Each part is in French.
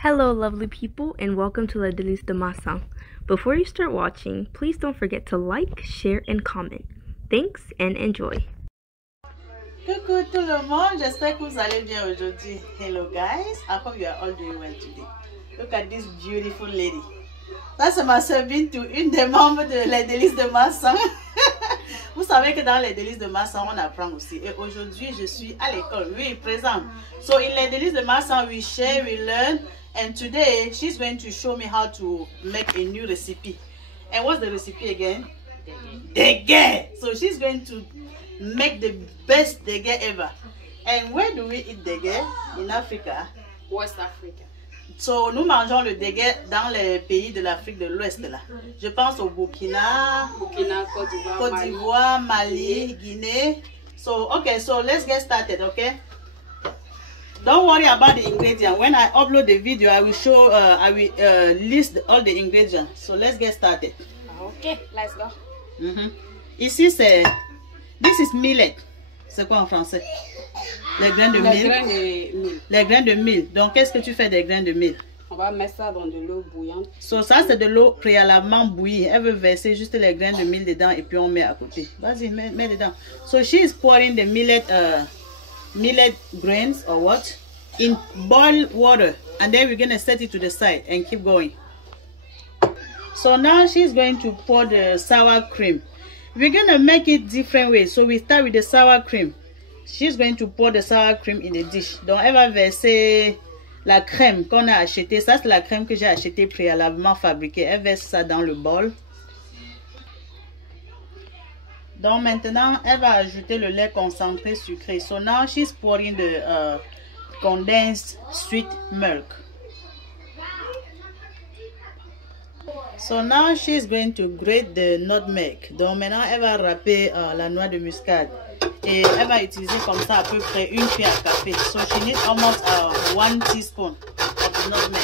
Hello lovely people and welcome to Les Délices de Massin. Before you start watching, please don't forget to like, share and comment. Thanks and enjoy. Coucou tout le monde, j'espère que vous allez bien aujourd'hui. Hello guys, I hope you are all doing well today. Look at this beautiful lady. Ça c'est ma sœur Bintou, une des membres de Les Délices de Massin. Vous savez que dans Les Délices de Massin, on apprend aussi. Et aujourd'hui, je suis à l'école. Oui, présent. So in Les Délices de Massin, we share, we learn. And today, she's going to show me how to make a new recipe. And what's the recipe again? Dege. So she's going to make the best dege ever. And where do we eat dege? In Africa. West Africa. So nous mangeons le dege dans les pays de l'Afrique de l'Ouest là. Je pense au Burkina, Côte d'Ivoire, Mali, Guinée. So okay, so let's get started, okay? Don't worry about the ingredients. When I upload the video, I will show, list all the ingredients. So let's get started. Okay, let's go. Ici c'est, this is millet. C'est quoi en français? Les grains de mil. Les grains de mil. Donc qu'est-ce que tu fais des grains de mil? On va mettre ça dans de l'eau bouillante. So ça c'est de l'eau préalablement bouillie. Elle veut verser juste les grains de mil dedans et puis on met à côté. Vas-y, mets dedans. So she is pouring the millet grains or what in boiled water, and then we're gonna set it to the side and keep going. So now she's going to pour the sour cream. We're gonna make it different ways. So we start with the sour cream. She's going to pour the sour cream in the dish. Donc elle va verser la crème qu'on a acheté. Ça c'est la crème que j'ai acheté préalablement fabriquée. Elle verse ça dans le bol. Donc maintenant, elle va ajouter le lait concentré sucré. So now she's pouring the condensed sweet milk. So now she's going to grate the nutmeg. Donc maintenant, elle va râper la noix de muscade. Et elle va utiliser comme ça à peu près une cuillère à café. So she needs almost 1 teaspoon of nutmeg.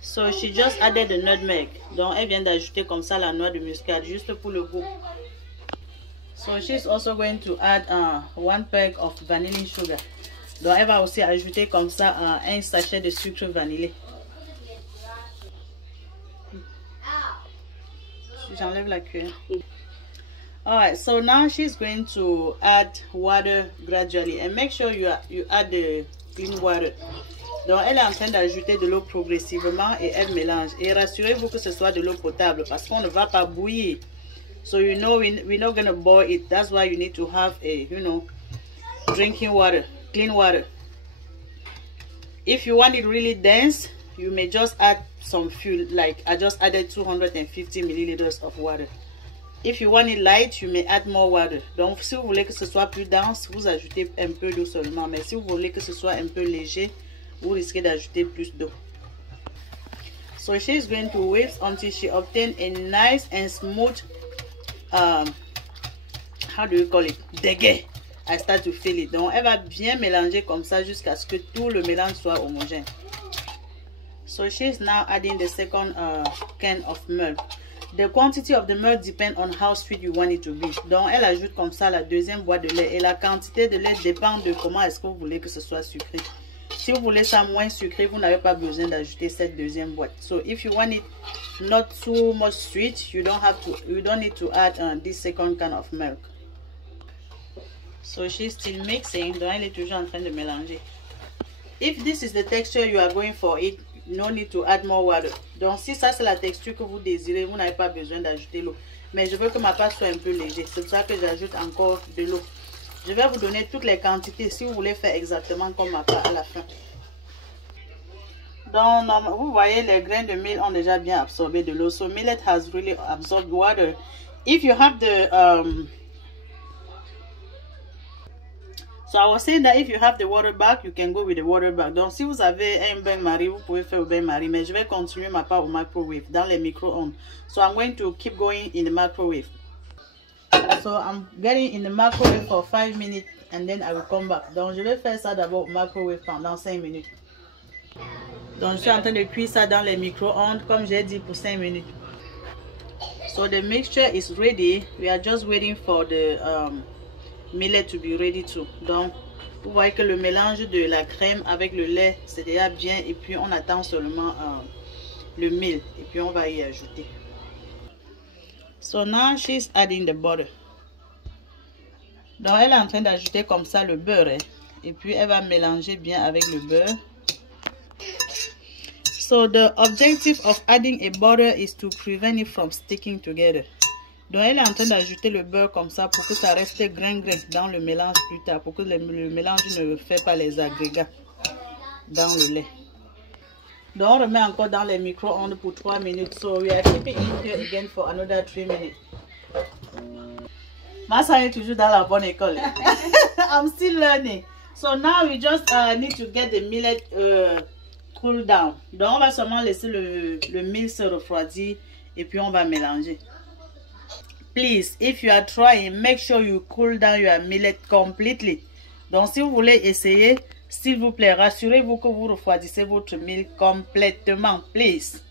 So she just added the nutmeg. Donc elle vient d'ajouter comme ça la noix de muscade juste pour le goût. So she's also going to add 1 peg of vanilla sugar. Donc elle va aussi ajouter comme ça un sachet de sucre vanillé. J'enlève la cuillère. Alright, so now she's going to add water gradually and make sure you add the clean water. Donc elle est en train d'ajouter de l'eau progressivement et elle mélange. Et rassurez-vous que ce soit de l'eau potable parce qu'on ne va pas bouillir. So you know we're not going to boil it. That's why you need to have a, drinking water, clean water. If you want it really dense, you may just add some fuel. Like I just added 250 milliliters of water. If you want it light, you may add more water. Donc si vous voulez que ce soit plus dense, vous ajoutez un peu d'eau seulement. Mais si vous voulez que ce soit un peu léger, vous risquez d'ajouter plus d'eau. So she's going to whisk until she obtains a nice and smooth, how do you call it? Dege. I start to feel it. Donc elle va bien mélanger comme ça jusqu'à ce que tout le mélange soit homogène. So she's now adding the second can of milk. The quantity of the milk depends on how sweet you want it to be. Donc elle ajoute comme ça la deuxième boîte de lait. Et la quantité de lait dépend de comment est-ce que vous voulez que ce soit sucré. Si vous voulez ça moins sucré, vous n'avez pas besoin d'ajouter cette deuxième boîte. So if you want it not too much sweet, you don't need to add this second can of milk. So she's still mixing. Donc elle est toujours en train de mélanger. If this is the texture you are going for it, no need to add more water. Donc si ça c'est la texture que vous désirez, vous n'avez pas besoin d'ajouter l'eau. Mais je veux que ma pâte soit un peu légère. C'est pour ça que j'ajoute encore de l'eau. Je vais vous donner toutes les quantités si vous voulez faire exactement comme ma pâte à la fin. Donc vous voyez les grains de mil ont déjà bien absorbé de l'eau. So millet has really absorbed water. If you have the so I was saying that if you have the water bag, you can go with the water bag. Donc si vous avez un bain-marie, vous pouvez faire au bain-marie. Mais je vais continuer ma part au microwave, dans les micro-ondes. So I'm going to keep going in the microwave. So I'm getting in the microwave for 5 minutes and then I will come back. Donc je vais faire ça d'abord au microwave pendant 5 minutes. Donc je suis en train de cuire ça dans les micro-ondes comme j'ai dit pour 5 minutes. So the mixture is ready. We are just waiting for the millet to be ready too. Donc Vous voyez que le mélange de la crème avec le lait, c'est déjà bien. Et puis, on attend seulement le mil. Et puis, on va y ajouter. So now, she's adding the butter. Donc, elle est en train d'ajouter comme ça le beurre. Hein. Et puis, elle va mélanger bien avec le beurre. So, the objective of adding a butter is to prevent it from sticking together. Donc, elle est en train d'ajouter le beurre comme ça pour que ça reste grain-grain dans le mélange plus tard. Pour que le mélange ne fait pas les agrégats dans le lait. Donc, on remet encore dans les micro-ondes pour 3 minutes. So, we are keeping it here again for another 3 minutes. Ma soeur est toujours dans la bonne école. I'm still learning. So, now we just need to get the millet cool down. Donc, on va seulement laisser le mil se refroidir et puis on va mélanger. Please, if you are trying, make sure you cool down your millet completely. Donc, si vous voulez essayer, s'il vous plaît, rassurez-vous que vous refroidissez votre mil complètement, please.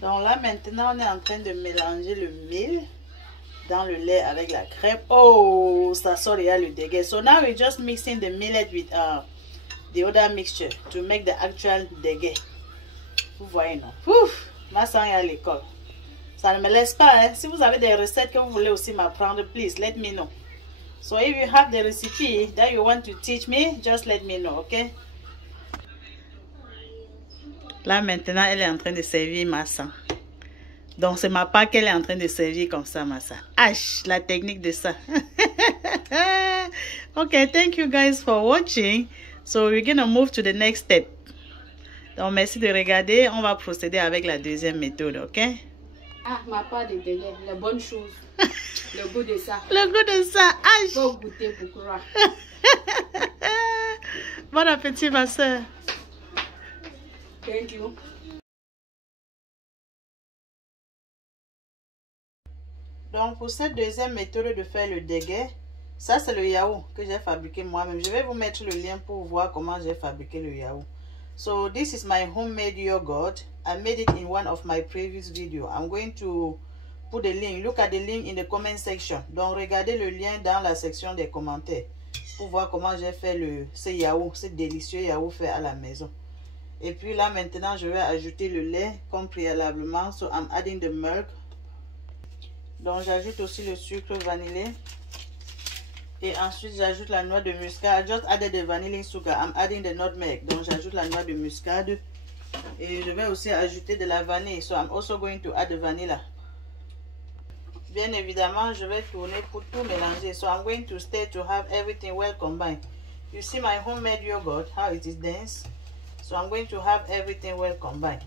Donc là, maintenant, on est en train de mélanger le mil dans le lait avec la crème. Oh, ça sort déjà le dégueu. So now we're just mixing the millet with the other mixture to make the actual dégueu. Vous voyez, non? Ouf, ma soeur est à l'école. Ça ne me laisse pas, hein. Si vous avez des recettes que vous voulez aussi m'apprendre, please let me know. So if you have the recipe that you want to teach me, just let me know, okay? Là maintenant, elle est en train de servir massa. Donc c'est ma part qu'elle est en train de servir comme ça, massa. H, la technique de ça. Okay, thank you guys for watching. So we're gonna move to the next step. Donc merci de regarder. On va procéder avec la deuxième méthode, ok? Ah, ma part de délai, les bonnes choses. Le goût de ça. Le goût de ça. Il faut goûter pour croire. Bon appétit, ma soeur. Thank you. Donc, pour cette deuxième méthode de faire le dégueu, ça c'est le yaourt que j'ai fabriqué moi-même. Je vais vous mettre le lien pour voir comment j'ai fabriqué le yaourt. So, this is my homemade yogurt. I made it in one of my previous videos. I'm going to put the link. Look at the link in the comment section. Donc, regardez le lien dans la section des commentaires pour voir comment j'ai fait ce yaourt, ce délicieux yaourt fait à la maison. Et puis là, maintenant, je vais ajouter le lait comme préalablement. So, I'm adding the milk. Donc, j'ajoute aussi le sucre vanillé. Et ensuite, j'ajoute la noix de muscade. I just added the vanilla sugar. I'm adding the nutmeg. Donc, j'ajoute la noix de muscade. Et je vais aussi ajouter de la vanille. So, I'm also going to add the vanilla. Bien évidemment, je vais tourner pour tout mélanger. So, I'm going to stay to have everything well combined. You see my homemade yogurt, how it is dense. So, I'm going to have everything well combined.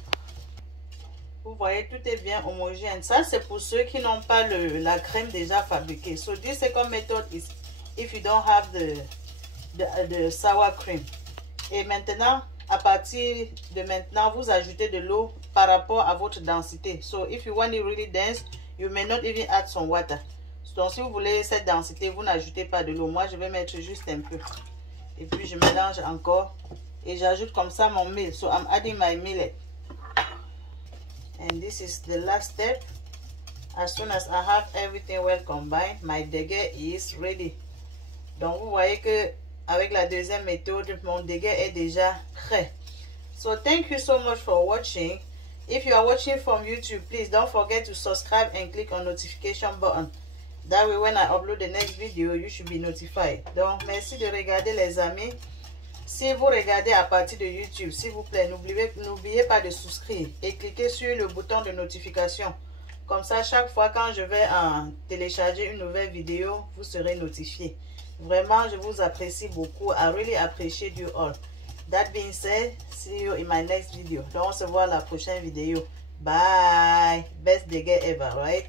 Vous voyez, tout est bien homogène. Ça, c'est pour ceux qui n'ont pas la crème déjà fabriquée. So, this second method is if you don't have the sour cream. Et maintenant, à partir de maintenant, vous ajoutez de l'eau par rapport à votre densité. So, if you want it really dense, you may not even add some water. Donc, si vous voulez cette densité, vous n'ajoutez pas de l'eau. Moi, je vais mettre juste un peu. Et puis, je mélange encore. Et j'ajoute comme ça mon mil. So, I'm adding my millet. And this is the last step. As soon as I have everything well combined, my dégueu is ready. Donc, vous voyez que avec la deuxième méthode, mon dégueu est déjà prêt. So, thank you so much for watching. If you are watching from YouTube, please don't forget to subscribe and click on notification button. That way, when I upload the next video, you should be notified. Donc, merci de regarder, les amis. Si vous regardez à partir de YouTube, s'il vous plaît, n'oubliez pas de souscrire et cliquez sur le bouton de notification. Comme ça, chaque fois quand je vais télécharger une nouvelle vidéo, vous serez notifié. Vraiment, je vous apprécie beaucoup. I really appreciate you all. That being said, see you in my next video. Donc, on se voit à la prochaine vidéo. Bye. Best dégueu ever, right?